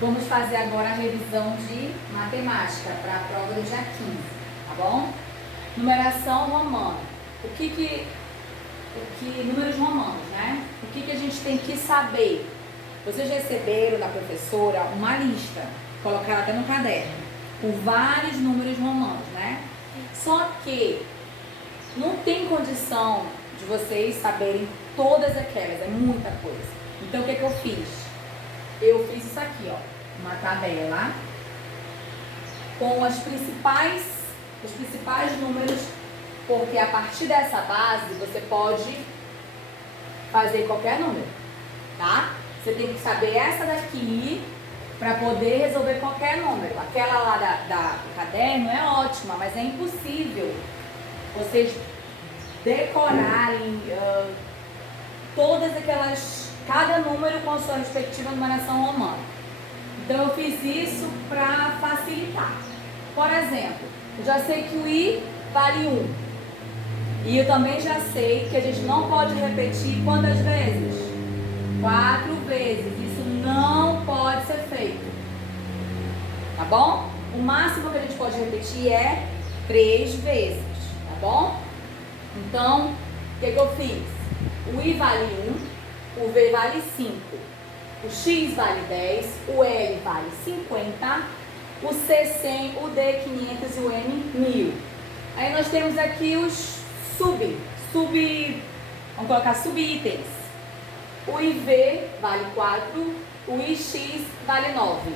Vamos fazer agora a revisão de matemática para a prova do dia 15, tá bom? Numeração romana. Números romanos, né? O que a gente tem que saber? Vocês receberam da professora uma lista, colocaram até no caderno, com vários números romanos, né? Só que não tem condição de vocês saberem todas aquelas, é muita coisa. Então o que eu fiz? Eu fiz isso aqui, ó, uma tabela com os principais números, porque a partir dessa base você pode fazer qualquer número, tá? Você tem que saber essa daqui para poder resolver qualquer número. Aquela lá do caderno é ótima, mas é impossível vocês decorarem todas aquelas, cada número com a sua respectiva numeração romana. Então eu fiz isso para facilitar. Por exemplo, eu já sei que o I vale 1. E eu também já sei que a gente não pode repetir quantas vezes? 4 vezes. Isso não pode ser feito. Tá bom? O máximo que a gente pode repetir é 3 vezes. Tá bom? Então, o que eu fiz? O I vale 1, o V vale 5, o X vale 10, o L vale 50, o C 100, o D 500 e o M 1000. Aí nós temos aqui os vamos colocar subitens. O IV vale 4, o IX vale 9,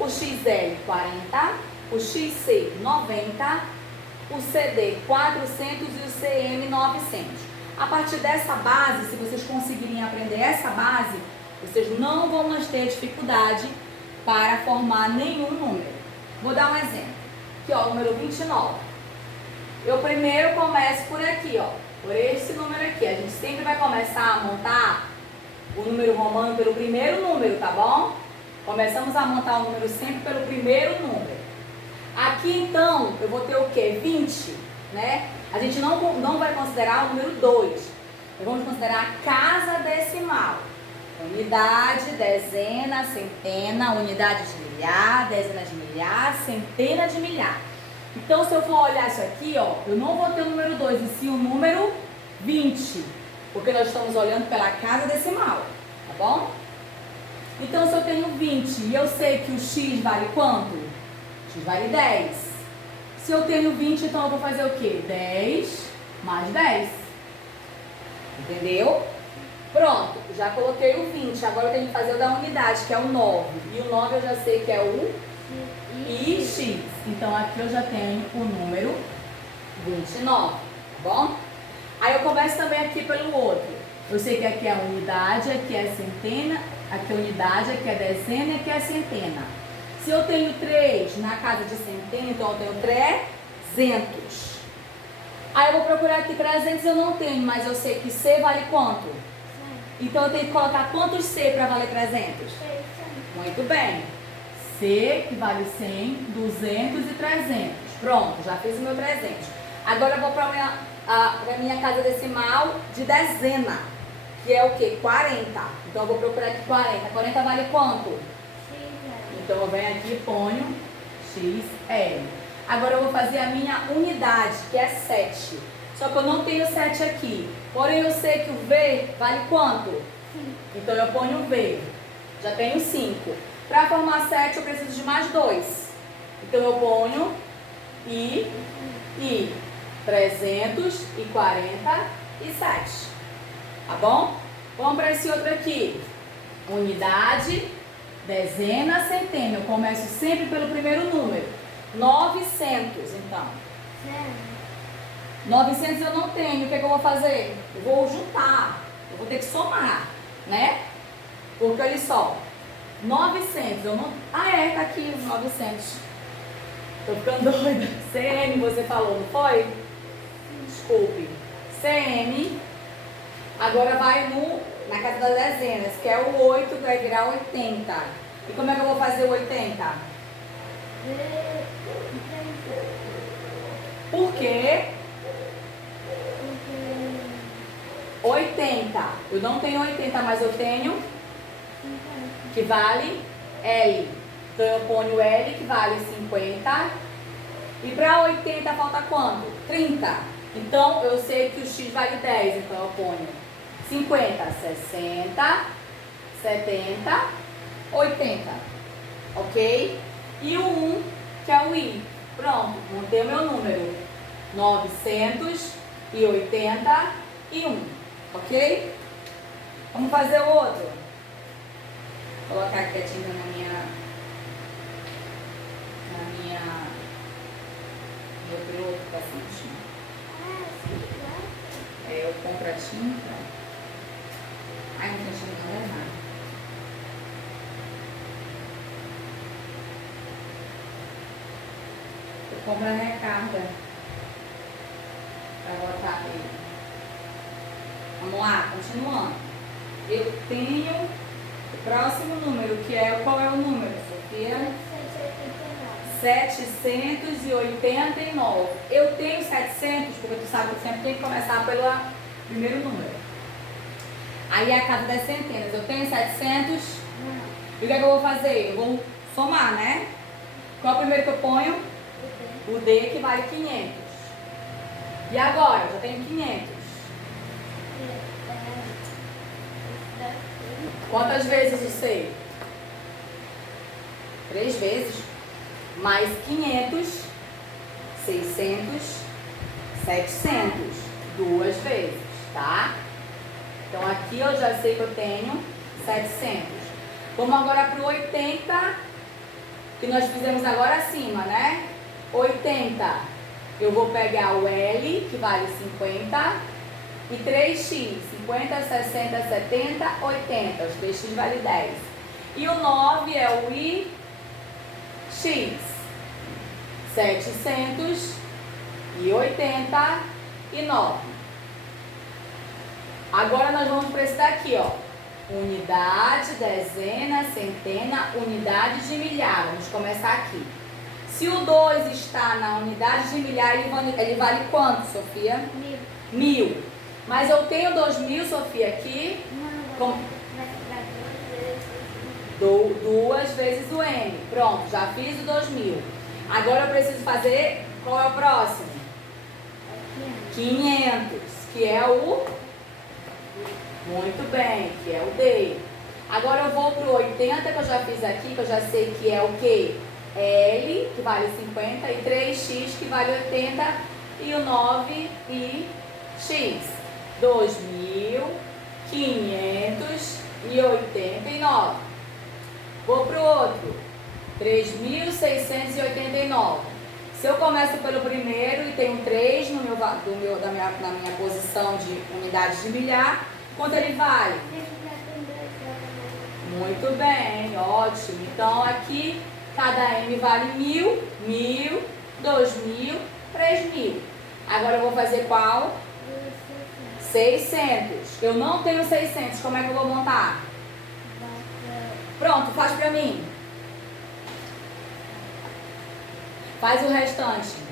o XL 40, o XC 90, o CD 400 e o CM 900. A partir dessa base, se vocês conseguirem aprender essa base, vocês não vão mais ter dificuldade para formar nenhum número. Vou dar um exemplo. Aqui, ó, número 29. Eu primeiro começo por aqui, ó, por esse número aqui. A gente sempre vai começar a montar o número romano pelo primeiro número, tá bom? Começamos a montar o número sempre pelo primeiro número. Aqui, então, eu vou ter o quê? 20, né? A gente não vai considerar o número 2. Vamos considerar a casa decimal. Unidade, dezena, centena, unidade de milhar, dezena de milhar, centena de milhar. Então, se eu for olhar isso aqui, ó, eu não vou ter o número 2, e sim o número 20. Porque nós estamos olhando pela casa decimal, tá bom? Então, se eu tenho 20 e eu sei que o X vale quanto? X vale 10. Se eu tenho 20, então eu vou fazer o quê? 10 mais 10. Entendeu? Pronto, já coloquei o 20. Agora eu tenho que fazer o da unidade, que é o 9. E o 9 eu já sei que é o IX. Então aqui eu já tenho o número 29, tá bom? Aí eu começo também aqui pelo outro. Eu sei que aqui é a unidade, aqui é a centena, aqui é a unidade, aqui é a dezena e aqui é a centena. Se eu tenho 3 na casa de centena, então eu tenho 300. Aí eu vou procurar aqui 300, eu não tenho, mas eu sei que C vale quanto? Então eu tenho que colocar quantos C para valer 300? Muito bem. C que vale 100, 200 e 300. Pronto, já fiz o meu 300. Agora eu vou para a minha casa decimal de dezena, que é o quê? 40. Então eu vou procurar aqui 40. 40 vale quanto? Então eu venho aqui e ponho XL. Agora eu vou fazer a minha unidade, que é 7. Só que eu não tenho 7 aqui. Porém eu sei que o V vale quanto? Então eu ponho o V. Já tenho 5. Para formar 7 eu preciso de mais 2. Então eu ponho I 347. Tá bom? Vamos para esse outro aqui. Unidade, dezena, centena. Eu começo sempre pelo primeiro número. 900, então. 900 eu não tenho. O que é que eu vou fazer? Eu vou juntar. Eu vou ter que somar, né? Porque olha só. 900, eu não... Ah, tá aqui os 900. Tô ficando doida. CM você falou, não foi? Desculpe. CM. Agora vai na casa das dezenas, que é o 8, que vai virar 80. E como é que eu vou fazer o 80? Por quê? 80. Eu não tenho 80, mas eu tenho que vale L. Então eu ponho L, que vale 50. E para 80 falta quanto? 30. Então eu sei que o X vale 10, então eu ponho 50, 60, 70, 80. Ok? E o 1, que é o I. Pronto, montei o meu número. 981. Ok? Vamos fazer o outro. Vou colocar aqui a tinta na minha meu piloto para sentir. Eu compro a tinta. Ai, não tem tinta não é nada. Eu compro a recarga para botar aqui. Vamos lá, continuando. Eu tenho o próximo número, que é, qual é o número, Sofia? 789. Eu tenho 700, porque tu sabe que eu sempre tenho que começar pelo primeiro número. Aí é a casa das centenas. Eu tenho 700. E o que é que eu vou fazer? Eu vou somar, né? Qual é o primeiro que eu ponho? O D, que vale 500. E agora? Eu já tenho 500. Quantas vezes o C? 3 vezes. Mais 500, 600, 700. 2 vezes, tá? Então aqui eu já sei que eu tenho 700. Vamos agora para o 80, que nós fizemos agora acima, né? 80. Eu vou pegar o L, que vale 50, e 3x. 50, 60, 70, 80. Os 3x vale 10. E o 9 é o I. X, 789. Agora nós vamos para esse daqui, ó. Unidade, dezena, centena, unidade de milhar. Vamos começar aqui. Se o 2 está na unidade de milhar, ele vale quanto, Sofia? 1000. Mas eu tenho 2000, Sofia, aqui. Duas vezes o M. Pronto, já fiz o 2000. Agora eu preciso fazer, qual é o próximo? 500, que é o... Muito bem, que é o D. Agora eu vou para o 80, que eu já fiz aqui, que eu já sei que é o quê? L, que vale 50, e 3x, que vale 80, e o 9 e x. 2.589. Vou para o outro. 3.689. Se eu começo pelo primeiro e tenho 3 na minha posição de unidades de milhar, quanto ele vale? Muito bem, ótimo. Então aqui cada M vale 1000, 1000, 2000, 3000. Agora eu vou fazer qual? 600. Eu não tenho 600, como é que eu vou montar? Pronto, faz pra mim. Faz o restante.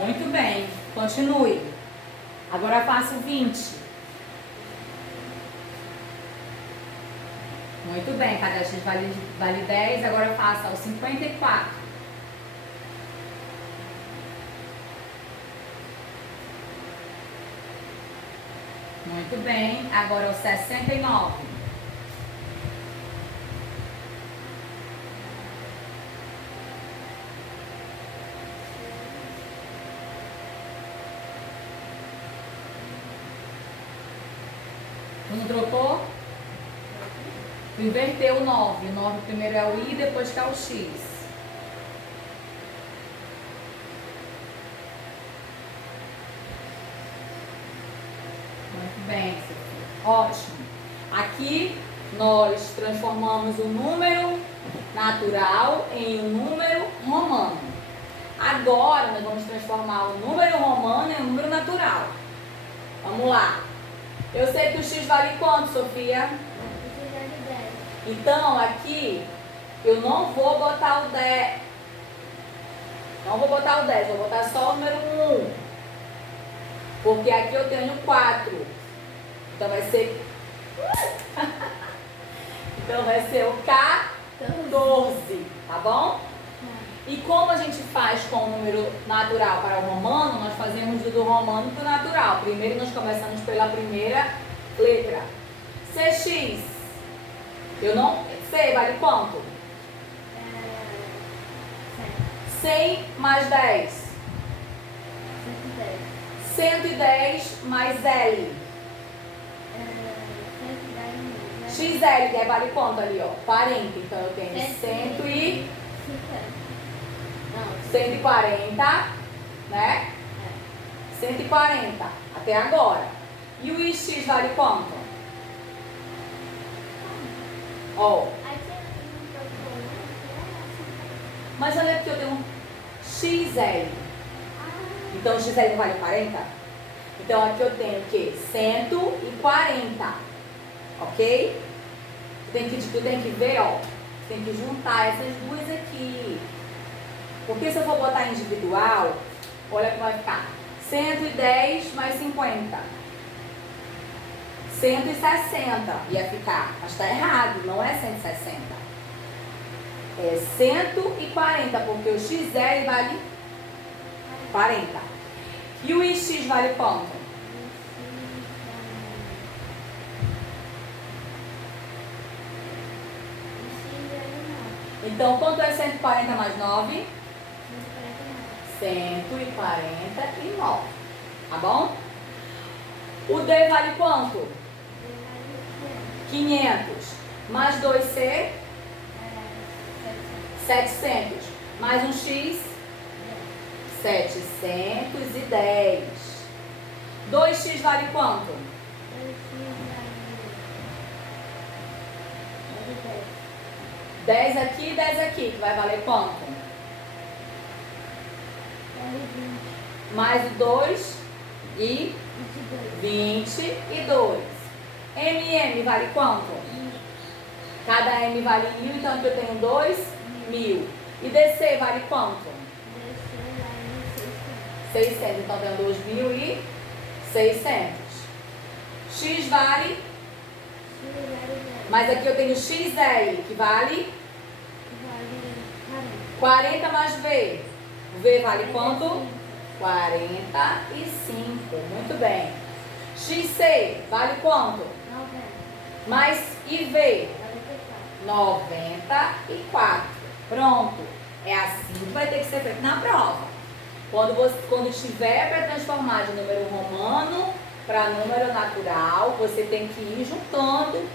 Muito bem, continue. Agora faço 20. Muito bem, cada X vale 10, agora faça o 54. Muito bem, agora o 69. Não trocou? Inverteu o 9. O 9 primeiro é o I, depois que é o X. Muito bem, Sofia. Ótimo. Aqui nós transformamos o número natural em um número romano. Agora nós vamos transformar o número romano em um número natural. Vamos lá. Eu sei que o x vale quanto, Sofia? X vale 10. Então aqui eu não vou botar o 10. Não vou botar o 10, vou botar só o número 1. Porque aqui eu tenho 4. Então vai ser. Então vai ser o 14, tá bom? E como a gente faz com o número natural para o romano, nós fazemos do romano para o natural. Primeiro nós começamos pela primeira letra. CX. Eu não sei, vale quanto? 100 mais 10. 110 mais L. 110 XL, que vale quanto ali, ó? 40. Então eu tenho 140, né? 140, até agora. E o IX vale quanto? Ó. Mas olha aqui, eu tenho um XL. Então o XL vale 40? Então aqui eu tenho o quê? 140. Ok? Tu tem que ver, ó. Tem que juntar essas duas aqui. Porque se eu for botar individual, olha como vai ficar. 110 mais 50. 160 ia ficar. Mas tá errado, não é 160. É 140, porque o XL vale 40. E o IX vale quanto? Então, quanto é 140 mais 9? 149. Tá bom? O D vale quanto? 500. Mais 2C? 700. Mais um X? 710. 2x vale quanto? 10 aqui e 10 aqui, que vai valer quanto? Mais o 2 e 22. MM vale quanto? Cada M vale 1000, então aqui eu tenho 2.000. E DC vale quanto? 600, então eu tenho 2.600. X vale? Mas aqui eu tenho XL, que vale? 40 mais V. O V vale quanto? 45. Muito bem. XC vale quanto? 90. Mais IV? 94. Pronto. É assim que vai ter que ser feito na prova. Quando tiver para transformar de número romano para número natural, você tem que ir juntando,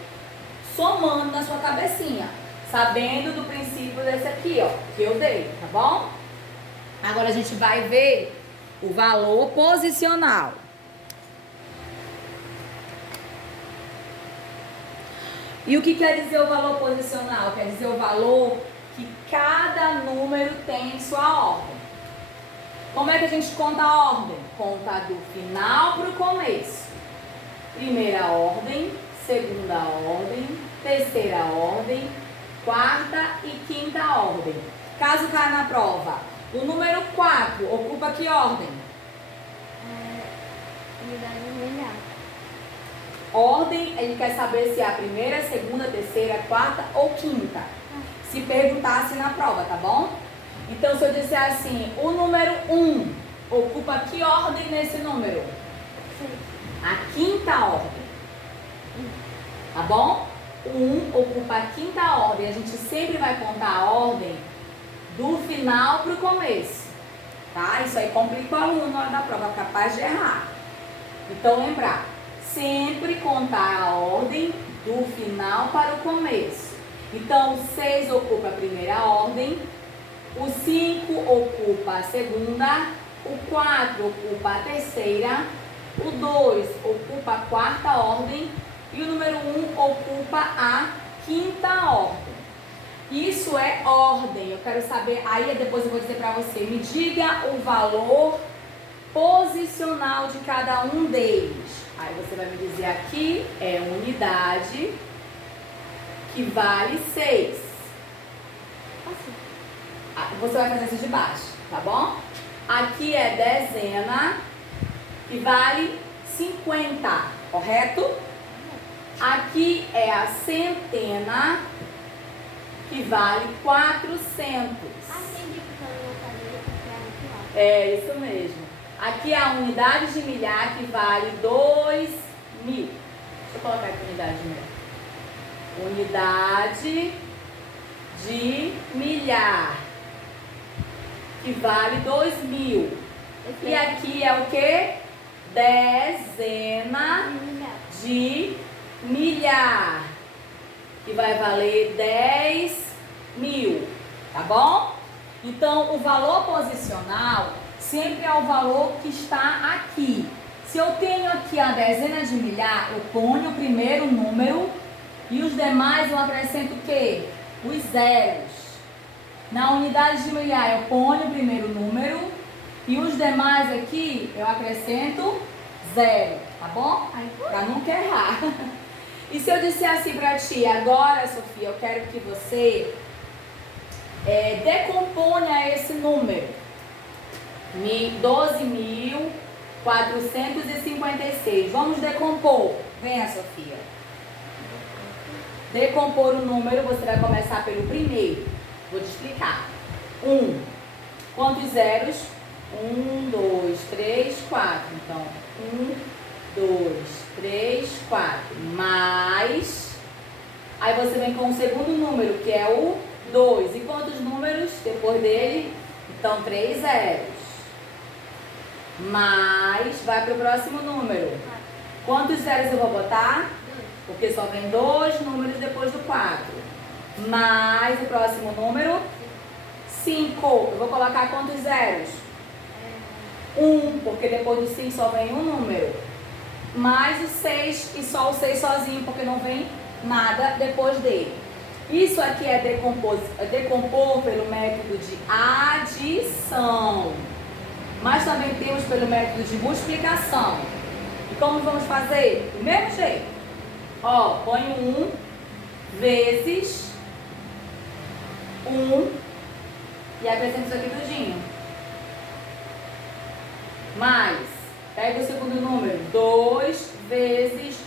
somando na sua cabecinha, sabendo do princípio desse aqui, ó, que eu dei, tá bom? Agora a gente vai ver o valor posicional. E o que quer dizer o valor posicional? Quer dizer o valor que cada número tem em sua ordem. Como é que a gente conta a ordem? Conta do final para o começo. Primeira ordem, segunda ordem, terceira ordem, quarta e quinta ordem. Caso caia na prova, o número 4 ocupa que ordem? Unidade linear. Ordem, ele quer saber se é a primeira, segunda, terceira, quarta ou quinta. Se perguntasse na prova, tá bom? Então, se eu disser assim, o número 1 ocupa que ordem nesse número? A quinta ordem. Tá bom? O 1 ocupa a quinta ordem. A gente sempre vai contar a ordem do final para o começo. Tá? Isso aí complica o aluno na hora da prova, capaz de errar. Então, lembrar, sempre contar a ordem do final para o começo. Então, o 6 ocupa a primeira ordem, o 5 ocupa a segunda, o 4 ocupa a terceira, O 2 ocupa a quarta ordem e o número 1 ocupa a quinta ordem. Isso é ordem. Eu quero saber, aí depois eu vou dizer para você, me diga o valor posicional de cada um deles. Aí você vai me dizer aqui é unidade que vale 6. Você vai fazer isso de baixo, tá bom? Aqui é dezena que vale 50, correto? Aqui é a centena que vale 400. É isso mesmo. Aqui é a unidade de milhar que vale 2.000. Deixa eu colocar aqui unidade de milhar. Unidade de milhar que vale 2.000. E aqui é o que? Dezena de milhar que vai valer 10.000, tá bom? Então, o valor posicional sempre é o valor que está aqui. Se eu tenho aqui a dezena de milhar, eu ponho o primeiro número e os demais eu acrescento o quê? Os zeros. Na unidade de milhar, eu ponho o primeiro número e os demais aqui eu acrescento zero, tá bom? Pra nunca errar. E se eu disser assim pra ti, agora, Sofia, eu quero que você decomponha esse número. 12.456. Vamos decompor. Venha, Sofia. Decompor o número, você vai começar pelo primeiro. Vou te explicar. 1. Quantos zeros? 1, 2, 3, 4. Então, 1, 2, 3, 4. Mais. Aí você vem com o segundo número, que é o 2. E quantos números depois dele? Então, 3 zeros. Mais. Vai para o próximo número. Quantos zeros eu vou botar? Porque só vem 2 números depois do 4. Mais o próximo número? 5. Eu vou colocar quantos zeros? 1, porque depois do 5 só vem um número. Mais o 6 e só o 6 sozinho, porque não vem nada depois dele. Isso aqui é decompor pelo método de adição. Mas também temos pelo método de multiplicação. E como vamos fazer? Do mesmo jeito. Ó, põe 1 vezes 1 e acrescenta isso aqui tudinho. Mais, pega o segundo número, 2 vezes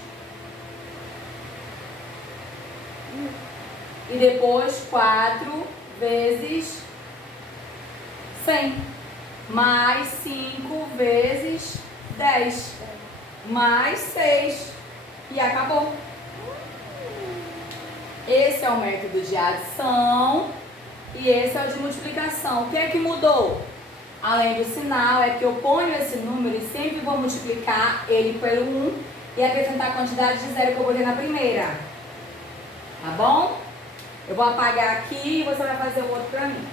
e depois 4 vezes 100. Mais 5 vezes 10. Mais 6. E acabou. Esse é o método de adição e esse é o de multiplicação. O que é que mudou? Além do sinal, é que eu ponho esse número e sempre vou multiplicar ele pelo 1 e acrescentar a quantidade de zero que eu botei na primeira. Tá bom? Eu vou apagar aqui e você vai fazer o outro pra mim.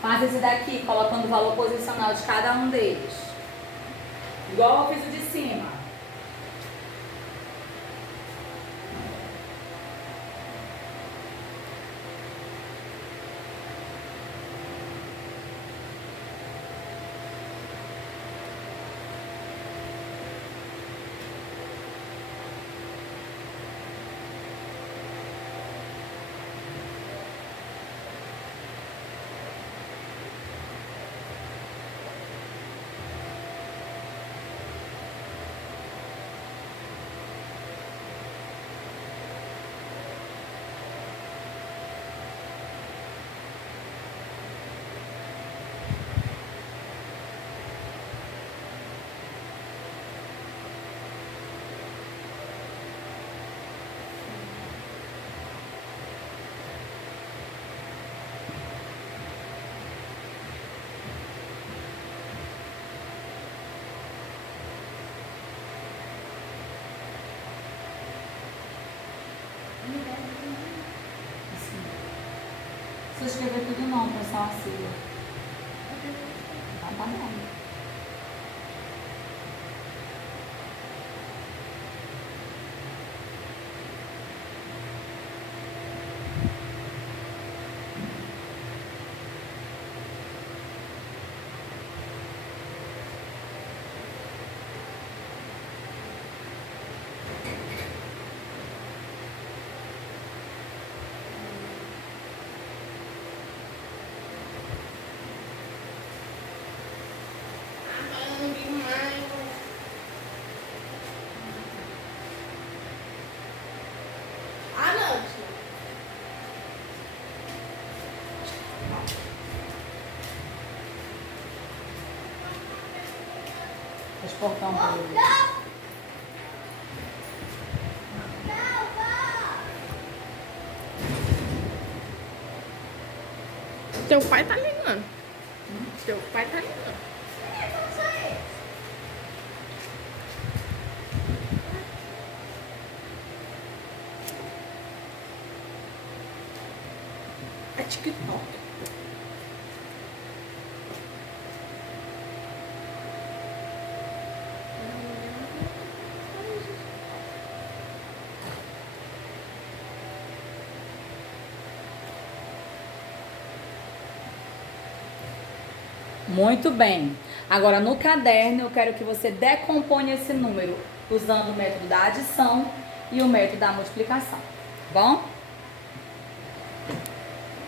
Faz esse daqui, colocando o valor posicional de cada um deles. Igual eu fiz o de cima. Você escrever tudo não, pessoal, assim. Tá bom. Fecha o portão pra ele. Teu pai tá ligando. Teu pai tá ligando. É TikTok. Muito bem. Agora, no caderno, eu quero que você decomponha esse número usando o método da adição e o método da multiplicação. Bom?